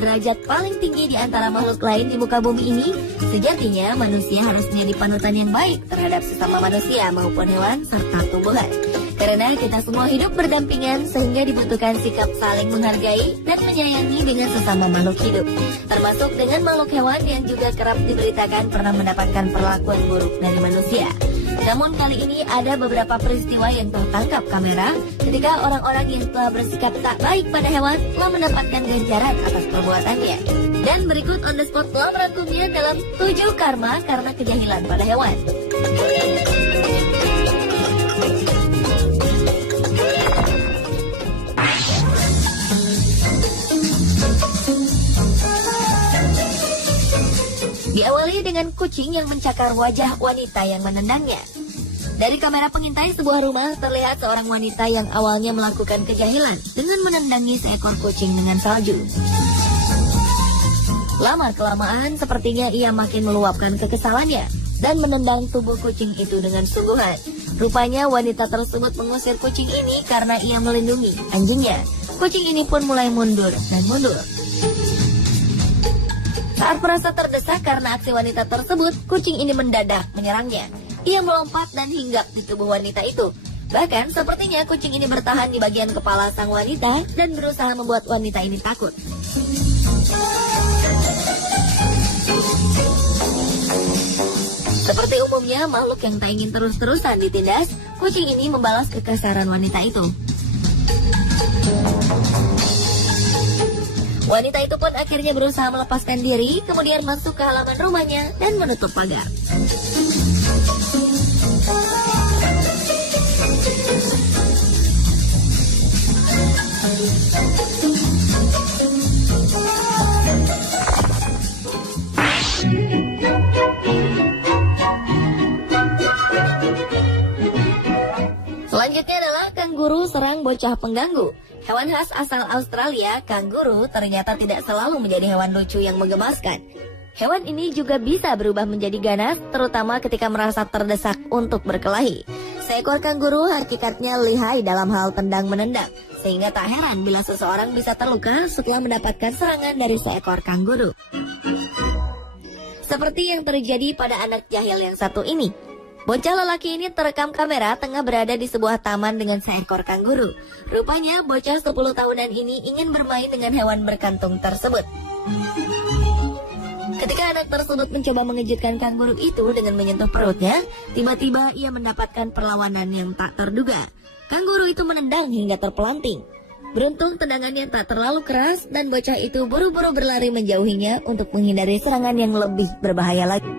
derajat paling tinggi di antara makhluk lain di muka bumi ini, sejatinya manusia harus menjadi panutan yang baik terhadap sesama manusia maupun hewan serta tumbuhan. Karena kita semua hidup berdampingan sehingga dibutuhkan sikap saling menghargai dan menyayangi dengan sesama makhluk hidup. Termasuk dengan makhluk hewan yang juga kerap diberitakan pernah mendapatkan perlakuan buruk dari manusia. Namun kali ini ada beberapa peristiwa yang tertangkap kamera ketika orang-orang yang telah bersikap tak baik pada hewan telah mendapatkan ganjaran atas perbuatannya. Dan berikut on the spot telah merangkumnya dalam 7 karma karena kejahilan pada hewan. Diawali dengan kucing yang mencakar wajah wanita yang menendangnya. Dari kamera pengintai sebuah rumah terlihat seorang wanita yang awalnya melakukan kejahilan dengan menendangi seekor kucing dengan salju. Lama-kelamaan sepertinya ia makin meluapkan kekesalannya dan menendang tubuh kucing itu dengan sungguhan. Rupanya wanita tersebut mengusir kucing ini karena ia melindungi anjingnya. Kucing ini pun mulai mundur dan mundur. Saat merasa terdesak karena aksi wanita tersebut, kucing ini mendadak menyerangnya. Ia melompat dan hinggap di tubuh wanita itu. Bahkan sepertinya kucing ini bertahan di bagian kepala sang wanita dan berusaha membuat wanita ini takut. Seperti umumnya makhluk yang tak ingin terus-terusan ditindas, kucing ini membalas kekasaran wanita itu. Wanita itu pun akhirnya berusaha melepaskan diri, kemudian masuk ke halaman rumahnya dan menutup pagar. Selanjutnya adalah kanguru serang bocah pengganggu. Hewan khas asal Australia, kanguru ternyata tidak selalu menjadi hewan lucu yang menggemaskan. Hewan ini juga bisa berubah menjadi ganas, terutama ketika merasa terdesak untuk berkelahi. Seekor kanguru hakikatnya lihai dalam hal tendang-menendang, sehingga tak heran bila seseorang bisa terluka setelah mendapatkan serangan dari seekor kanguru. Seperti yang terjadi pada anak jahil yang satu ini. Bocah lelaki ini terekam kamera tengah berada di sebuah taman dengan seekor kanguru. Rupanya bocah 10 tahunan ini ingin bermain dengan hewan berkantung tersebut. Ketika anak tersebut mencoba mengejutkan kanguru itu dengan menyentuh perutnya, tiba-tiba ia mendapatkan perlawanan yang tak terduga. Kanguru itu menendang hingga terpelanting. Beruntung tendangannya tak terlalu keras dan bocah itu buru-buru berlari menjauhinya untuk menghindari serangan yang lebih berbahaya lagi.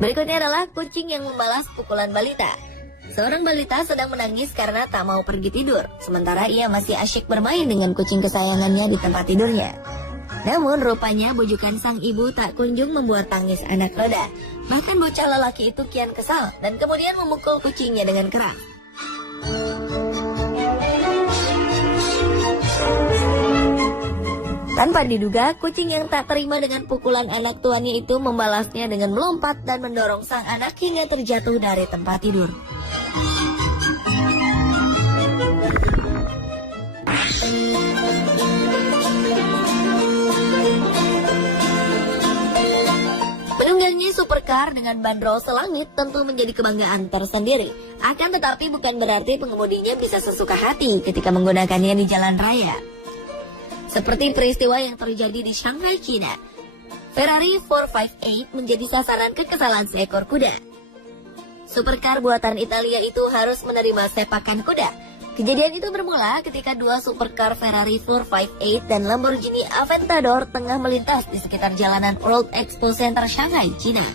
Berikutnya adalah kucing yang membalas pukulan balita. Seorang balita sedang menangis karena tak mau pergi tidur, sementara ia masih asyik bermain dengan kucing kesayangannya di tempat tidurnya. Namun rupanya bujukan sang ibu tak kunjung membuat tangis anak reda. Bahkan bocah lelaki itu kian kesal dan kemudian memukul kucingnya dengan keras. Tanpa diduga, kucing yang tak terima dengan pukulan anak tuannya itu membalasnya dengan melompat dan mendorong sang anak hingga terjatuh dari tempat tidur. Menunggangi supercar dengan bandrol selangit tentu menjadi kebanggaan tersendiri. Akan tetapi bukan berarti pengemudinya bisa sesuka hati ketika menggunakannya di jalan raya. Seperti peristiwa yang terjadi di Shanghai, China. Ferrari 458 menjadi sasaran kekesalan seekor kuda. Supercar buatan Italia itu harus menerima sepakan kuda. Kejadian itu bermula ketika dua supercar Ferrari 458 dan Lamborghini Aventador tengah melintas di sekitar jalanan World Expo Center Shanghai, China.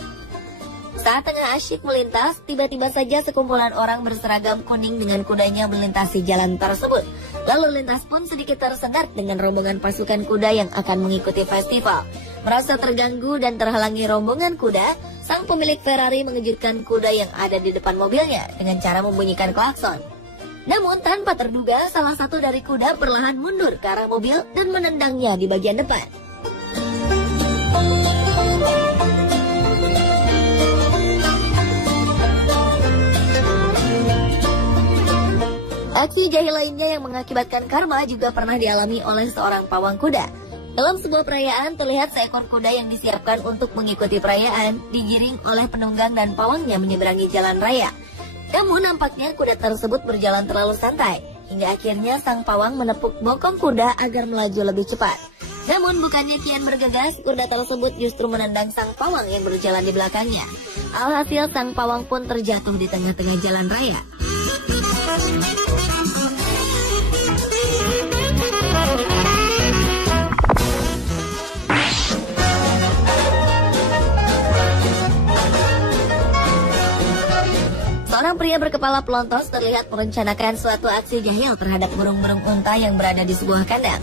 Saat tengah asyik melintas, tiba-tiba saja sekumpulan orang berseragam kuning dengan kudanya melintasi jalan tersebut. Lalu lintas pun sedikit tersendat dengan rombongan pasukan kuda yang akan mengikuti festival. Merasa terganggu dan terhalangi rombongan kuda, sang pemilik Ferrari mengejutkan kuda yang ada di depan mobilnya dengan cara membunyikan klakson. Namun tanpa terduga, salah satu dari kuda perlahan mundur ke arah mobil dan menendangnya di bagian depan. Aksi jahil lainnya yang mengakibatkan karma juga pernah dialami oleh seorang pawang kuda. Dalam sebuah perayaan terlihat seekor kuda yang disiapkan untuk mengikuti perayaan digiring oleh penunggang dan pawangnya menyeberangi jalan raya. Namun nampaknya kuda tersebut berjalan terlalu santai, hingga akhirnya sang pawang menepuk bokong kuda agar melaju lebih cepat. Namun bukannya kian bergegas, kuda tersebut justru menendang sang pawang yang berjalan di belakangnya. Alhasil sang pawang pun terjatuh di tengah-tengah jalan raya. Seorang pria berkepala pelontos terlihat merencanakan suatu aksi jahil terhadap burung-burung unta yang berada di sebuah kandang.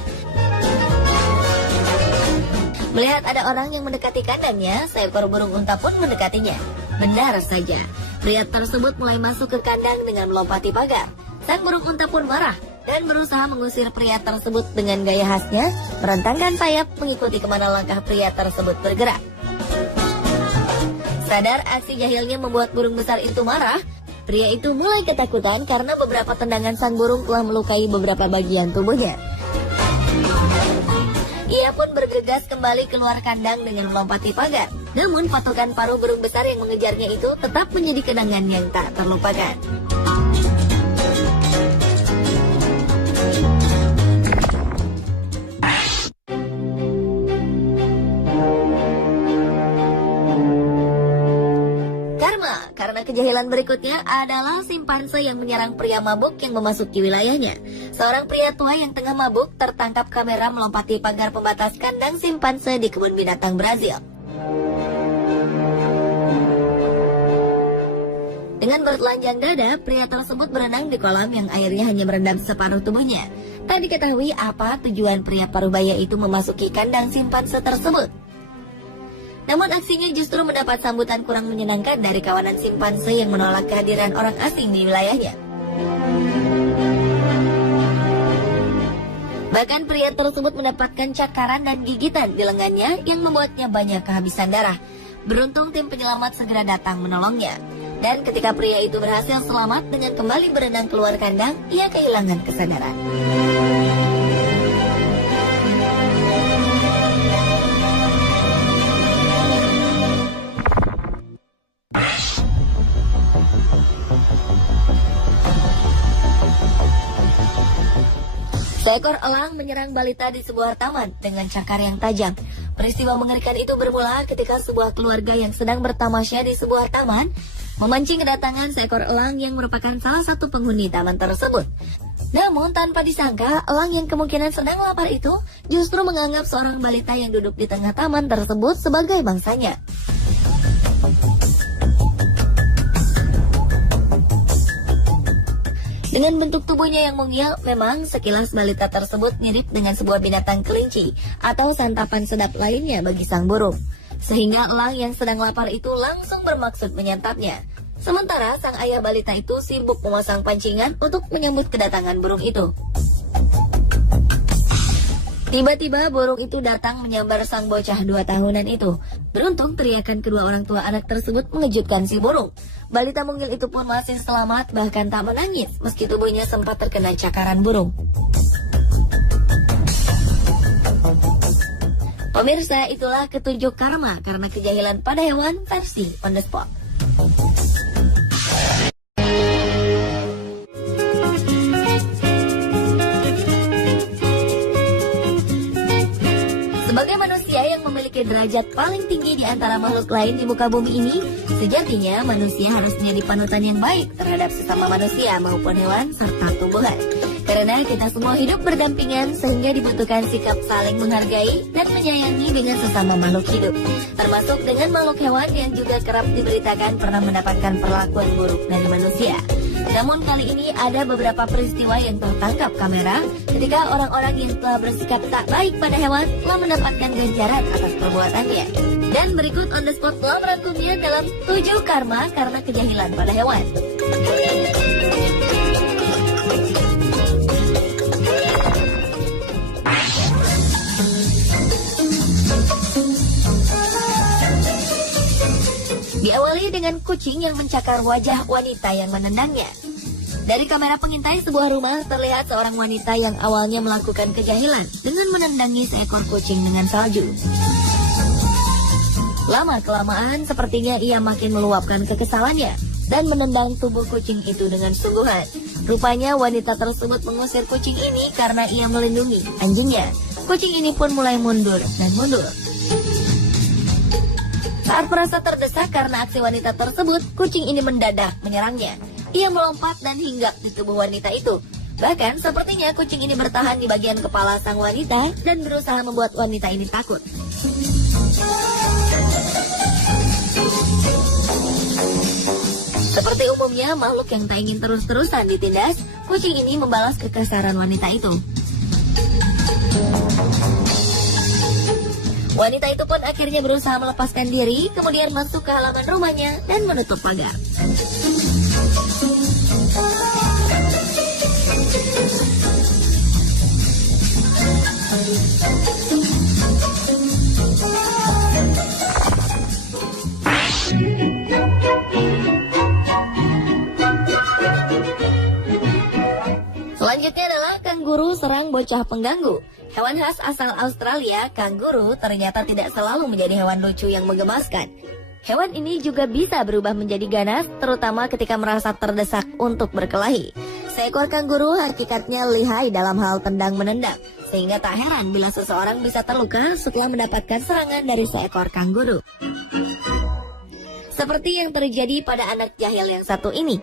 Melihat ada orang yang mendekati kandangnya, seekor burung unta pun mendekatinya. Benar saja, pria tersebut mulai masuk ke kandang dengan melompati pagar. Sang burung unta pun marah dan berusaha mengusir pria tersebut dengan gaya khasnya, merentangkan sayap mengikuti kemana langkah pria tersebut bergerak. Sadar aksi jahilnya membuat burung besar itu marah, pria itu mulai ketakutan karena beberapa tendangan sang burung telah melukai beberapa bagian tubuhnya. Ia pun bergegas kembali keluar kandang dengan melompati pagar. Namun patokan paruh burung besar yang mengejarnya itu tetap menjadi kenangan yang tak terlupakan. Karena kejahilan berikutnya adalah simpanse yang menyerang pria mabuk yang memasuki wilayahnya. Seorang pria tua yang tengah mabuk tertangkap kamera melompati pagar pembatas kandang simpanse di kebun binatang Brazil. Dengan bertelanjang dada, pria tersebut berenang di kolam yang airnya hanya merendam separuh tubuhnya. Tak diketahui apa tujuan pria parubaya itu memasuki kandang simpanse tersebut. Namun aksinya justru mendapat sambutan kurang menyenangkan dari kawanan simpanse yang menolak kehadiran orang asing di wilayahnya. Bahkan pria tersebut mendapatkan cakaran dan gigitan di lengannya yang membuatnya banyak kehabisan darah. Beruntung tim penyelamat segera datang menolongnya. Dan ketika pria itu berhasil selamat dengan kembali berenang keluar kandang, ia kehilangan kesadaran. Seekor elang menyerang balita di sebuah taman dengan cakar yang tajam. Peristiwa mengerikan itu bermula ketika sebuah keluarga yang sedang bertamasya di sebuah taman memancing kedatangan seekor elang yang merupakan salah satu penghuni taman tersebut. Namun tanpa disangka, elang yang kemungkinan sedang lapar itu justru menganggap seorang balita yang duduk di tengah taman tersebut sebagai mangsanya. Dengan bentuk tubuhnya yang mungil, memang sekilas balita tersebut mirip dengan sebuah binatang kelinci atau santapan sedap lainnya bagi sang burung. Sehingga elang yang sedang lapar itu langsung bermaksud menyantapnya. Sementara sang ayah balita itu sibuk memasang pancingan untuk menyambut kedatangan burung itu. Tiba-tiba burung itu datang menyambar sang bocah 2 tahunan itu. Beruntung teriakan kedua orang tua anak tersebut mengejutkan si burung. Balita mungil itu pun masih selamat, bahkan tak menangis meski tubuhnya sempat terkena cakaran burung. Pemirsa, itulah ketujuh karma karena kejahilan pada hewan versi on the spot. Sebagai manusia yang memiliki derajat paling tinggi di antara makhluk lain di muka bumi ini, sejatinya manusia harus menjadi panutan yang baik terhadap sesama manusia maupun hewan serta tumbuhan. Karena kita semua hidup berdampingan sehingga dibutuhkan sikap saling menghargai dan menyayangi dengan sesama makhluk hidup. Termasuk dengan makhluk hewan yang juga kerap diberitakan pernah mendapatkan perlakuan buruk dari manusia. Namun kali ini ada beberapa peristiwa yang tertangkap kamera ketika orang-orang yang telah bersikap tak baik pada hewan telah mendapatkan ganjaran atas perbuatannya. Dan berikut on the spot telah merangkumnya dalam 7 karma karena kejahilan pada hewan. Diawali dengan kucing yang mencakar wajah wanita yang menendangnya. Dari kamera pengintai sebuah rumah terlihat seorang wanita yang awalnya melakukan kejahilan dengan menendangi seekor kucing dengan salju. Lama-kelamaan sepertinya ia makin meluapkan kekesalannya dan menendang tubuh kucing itu dengan sungguhan. Rupanya wanita tersebut mengusir kucing ini karena ia melindungi anjingnya. Kucing ini pun mulai mundur dan mundur. Saat merasa terdesak karena aksi wanita tersebut, kucing ini mendadak menyerangnya. Ia melompat dan hinggap di tubuh wanita itu. Bahkan sepertinya kucing ini bertahan di bagian kepala sang wanita dan berusaha membuat wanita ini takut. Seperti umumnya makhluk yang tak ingin terus-terusan ditindas, kucing ini membalas kekasaran wanita itu. Wanita itu pun akhirnya berusaha melepaskan diri, kemudian masuk ke halaman rumahnya dan menutup pagar. Selanjutnya adalah kanguru serang bocah pengganggu. Hewan khas asal Australia, kanguru ternyata tidak selalu menjadi hewan lucu yang menggemaskan. Hewan ini juga bisa berubah menjadi ganas, terutama ketika merasa terdesak untuk berkelahi. Seekor kanguru hakikatnya lihai dalam hal tendang-menendang, sehingga tak heran bila seseorang bisa terluka setelah mendapatkan serangan dari seekor kanguru. Seperti yang terjadi pada anak jahil yang satu ini.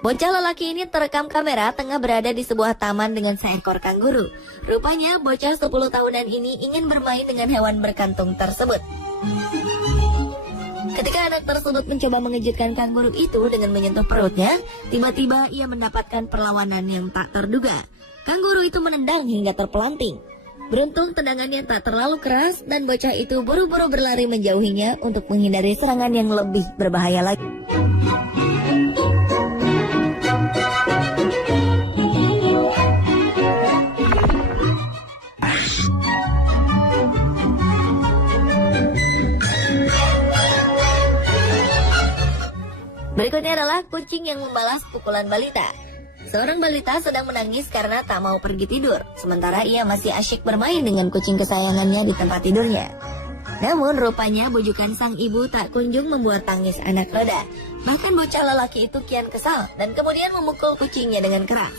Bocah lelaki ini terekam kamera tengah berada di sebuah taman dengan seekor kanguru. Rupanya bocah 10 tahunan ini ingin bermain dengan hewan berkantung tersebut. Ketika anak tersebut mencoba mengejutkan kanguru itu dengan menyentuh perutnya, tiba-tiba ia mendapatkan perlawanan yang tak terduga. Kanguru itu menendang hingga terpelanting. Beruntung tendangannya tak terlalu keras dan bocah itu buru-buru berlari menjauhinya untuk menghindari serangan yang lebih berbahaya lagi. Berikutnya adalah kucing yang membalas pukulan balita. Seorang balita sedang menangis karena tak mau pergi tidur, sementara ia masih asyik bermain dengan kucing kesayangannya di tempat tidurnya. Namun rupanya bujukan sang ibu tak kunjung membuat tangis anak reda. Bahkan bocah lelaki itu kian kesal dan kemudian memukul kucingnya dengan keras.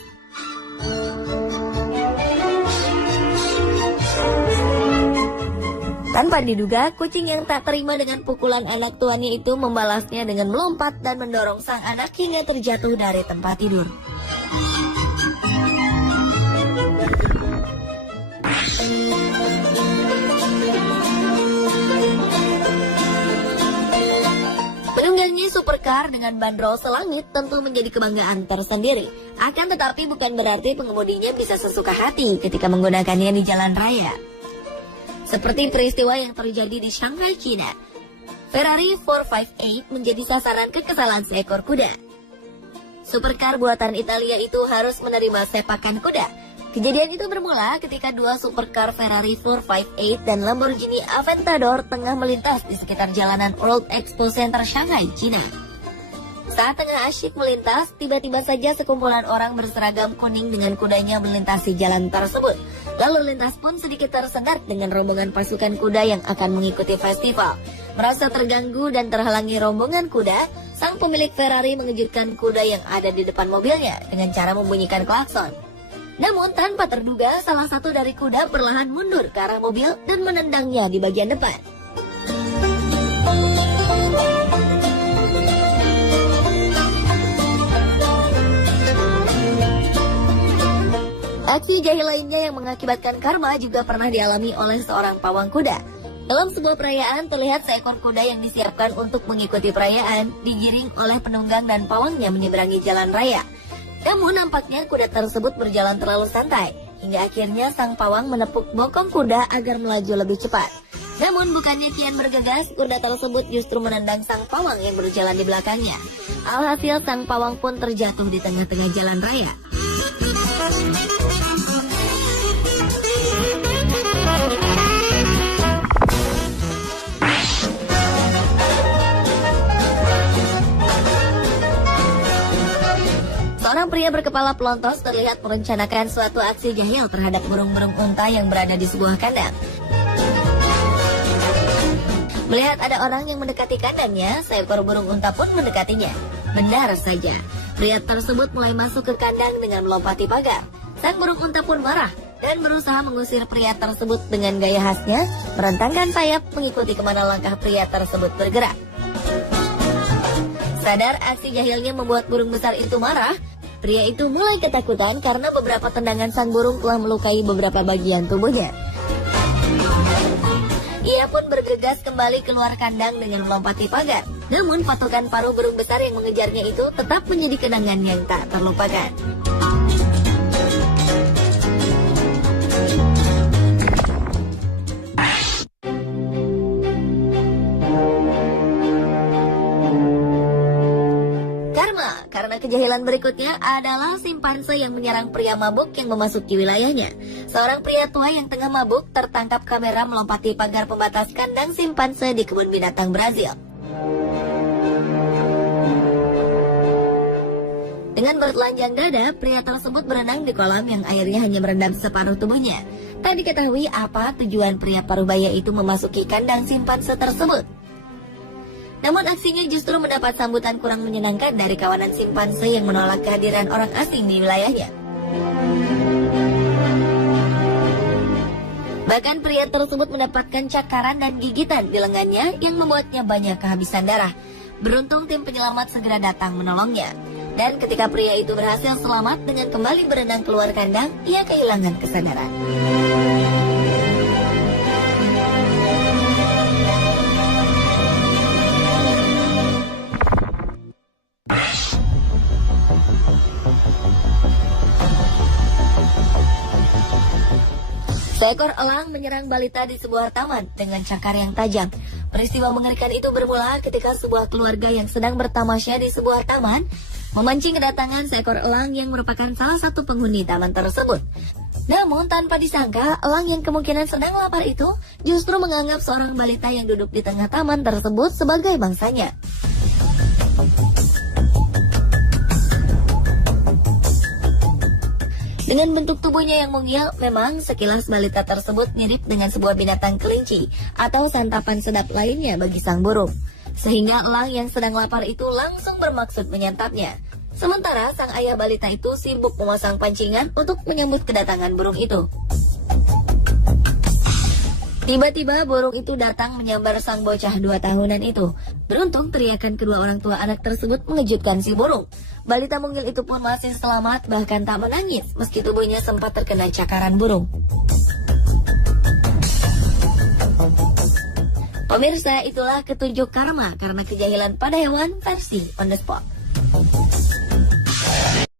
Tanpa diduga, kucing yang tak terima dengan pukulan anak tuannya itu membalasnya dengan melompat dan mendorong sang anak hingga terjatuh dari tempat tidur. Menunggangi supercar dengan bandrol selangit tentu menjadi kebanggaan tersendiri. Akan tetapi bukan berarti pengemudinya bisa sesuka hati ketika menggunakannya di jalan raya. Seperti peristiwa yang terjadi di Shanghai, China. Ferrari 458 menjadi sasaran kekesalan seekor kuda. Supercar buatan Italia itu harus menerima sepakan kuda. Kejadian itu bermula ketika dua supercar Ferrari 458 dan Lamborghini Aventador tengah melintas di sekitar jalanan World Expo Center Shanghai, China. Saat tengah asyik melintas, tiba-tiba saja sekumpulan orang berseragam kuning dengan kudanya melintasi jalan tersebut. Lalu lintas pun sedikit tersendat dengan rombongan pasukan kuda yang akan mengikuti festival. Merasa terganggu dan terhalangi rombongan kuda, sang pemilik Ferrari mengejutkan kuda yang ada di depan mobilnya dengan cara membunyikan klakson. Namun tanpa terduga, salah satu dari kuda perlahan mundur ke arah mobil dan menendangnya di bagian depan. Aksi jahil lainnya yang mengakibatkan karma juga pernah dialami oleh seorang pawang kuda. Dalam sebuah perayaan terlihat seekor kuda yang disiapkan untuk mengikuti perayaan digiring oleh penunggang dan pawangnya menyeberangi jalan raya. Namun nampaknya kuda tersebut berjalan terlalu santai, hingga akhirnya sang pawang menepuk bokong kuda agar melaju lebih cepat. Namun bukannya kian bergegas, kuda tersebut justru menendang sang pawang yang berjalan di belakangnya. Alhasil sang pawang pun terjatuh di tengah-tengah jalan raya. Seorang pria berkepala pelontos terlihat merencanakan suatu aksi jahil terhadap burung-burung unta yang berada di sebuah kandang. Melihat ada orang yang mendekati kandangnya, seekor burung unta pun mendekatinya. Benar saja, pria tersebut mulai masuk ke kandang dengan melompati pagar. Sang burung unta pun marah dan berusaha mengusir pria tersebut dengan gaya khasnya, merentangkan sayap mengikuti kemana langkah pria tersebut bergerak. Sadar aksi jahilnya membuat burung besar itu marah, pria itu mulai ketakutan karena beberapa tendangan sang burung telah melukai beberapa bagian tubuhnya. Ia pun bergegas kembali keluar kandang dengan melompati pagar. Namun patokan paruh burung besar yang mengejarnya itu tetap menjadi kenangan yang tak terlupakan. Karena kejahilan berikutnya adalah simpanse yang menyerang pria mabuk yang memasuki wilayahnya. Seorang pria tua yang tengah mabuk tertangkap kamera melompati pagar pembatas kandang simpanse di kebun binatang Brazil. Dengan bertelanjang dada, pria tersebut berenang di kolam yang airnya hanya merendam separuh tubuhnya. Tak diketahui apa tujuan pria parubaya itu memasuki kandang simpanse tersebut. Namun aksinya justru mendapat sambutan kurang menyenangkan dari kawanan simpanse yang menolak kehadiran orang asing di wilayahnya. Bahkan pria tersebut mendapatkan cakaran dan gigitan di lengannya yang membuatnya banyak kehabisan darah. Beruntung tim penyelamat segera datang menolongnya. Dan ketika pria itu berhasil selamat dengan kembali berenang keluar kandang, ia kehilangan kesadaran. Seekor elang menyerang balita di sebuah taman dengan cakar yang tajam. Peristiwa mengerikan itu bermula ketika sebuah keluarga yang sedang bertamasya di sebuah taman memancing kedatangan seekor elang yang merupakan salah satu penghuni taman tersebut. Namun tanpa disangka, elang yang kemungkinan sedang lapar itu justru menganggap seorang balita yang duduk di tengah taman tersebut sebagai mangsanya. Dengan bentuk tubuhnya yang mungil, memang sekilas balita tersebut mirip dengan sebuah binatang kelinci atau santapan sedap lainnya bagi sang burung. Sehingga elang yang sedang lapar itu langsung bermaksud menyantapnya. Sementara sang ayah balita itu sibuk memasang pancingan untuk menyambut kedatangan burung itu. Tiba-tiba burung itu datang menyambar sang bocah 2 tahunan itu. Beruntung teriakan kedua orang tua anak tersebut mengejutkan si burung. Balita mungil itu pun masih selamat, bahkan tak menangis meski tubuhnya sempat terkena cakaran burung. Pemirsa, itulah ketunjuk karma karena kejahilan pada hewan versi on the spot.